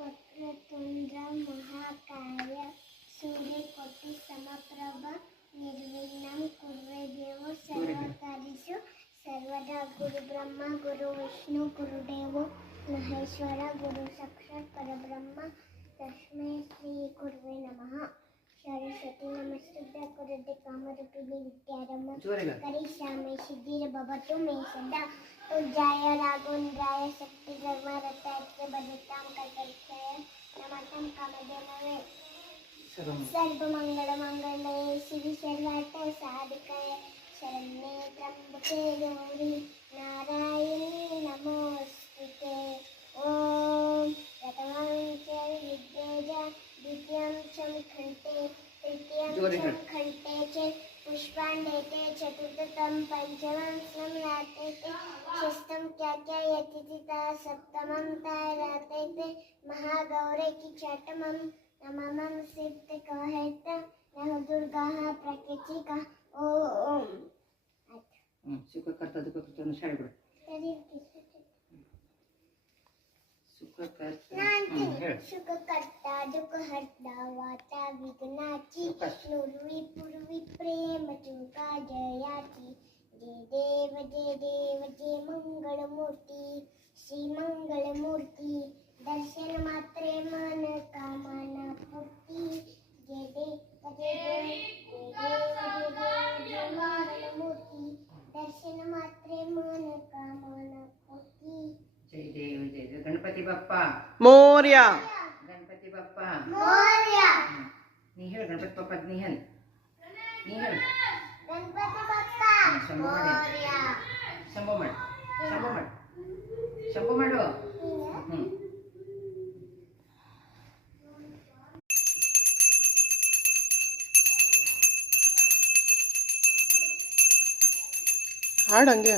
वक्रतुंड महाकाय सूर्यकोटि समप्रभ निर्विघ्नं कुरु देव सर्वकार्येषु सर्वदा गुरुब्रह्मा गुरुविष्णु गुरुदेवो महेश्वर गुरु साक्षात् परब्रह्म तस्मै श्री गुरुवे नमः। सरस्वती नमस्तुभ्यं वरदे कामरूपिणी विद्यारम्भ करिष्यामि सिद्धिर्भवतु मे सदा। पूज्याय राघवेन्द्राय शक्तिधर्मरताय भजतां कल्पवृक्षाय नमतां कामधेनवे सर्वमङ्गलमङ्गले शिवे सर्वार्थसाधिके शरण्ये त्र्यम्बके गौरी नारायणी नमोस्तुते। ॐ प्रथमं च विद्येजा द्वितीयं च खण्डे तृतीयं च खण्डे च पुष्पाण्डेते चतुर्थं पंचमं स्मराते षष्ठं क्या यतिता सप्तमं ताराते महागौरे की छठमं नवमं सिद्ध कहत नह दुर्गा प्रकृति का ओम। सुख करता दुःख करता शाळेकडे सुख करता दुःख हरता वाटा विघ्नाची नुरवी पूर्वी प्रेम चुका जयाची। जय देव जय मंगलमूर्ती श्री मंगलमूर्ती दर्शन मात्रे मन कामना पूर्ती। जय देव जय मंगलमूर्ती दर्शन मात्रे मन कामना पूर्ती। जय देव गणपती बाप्पा मोरया। गणपती बाप्पा मोरया। निहल गणपती बाप्पा निहल निहल गणपती बाप्पा मोरया। शंभो म्हण शंभो म्हण शंभो म्हण हाड हंगे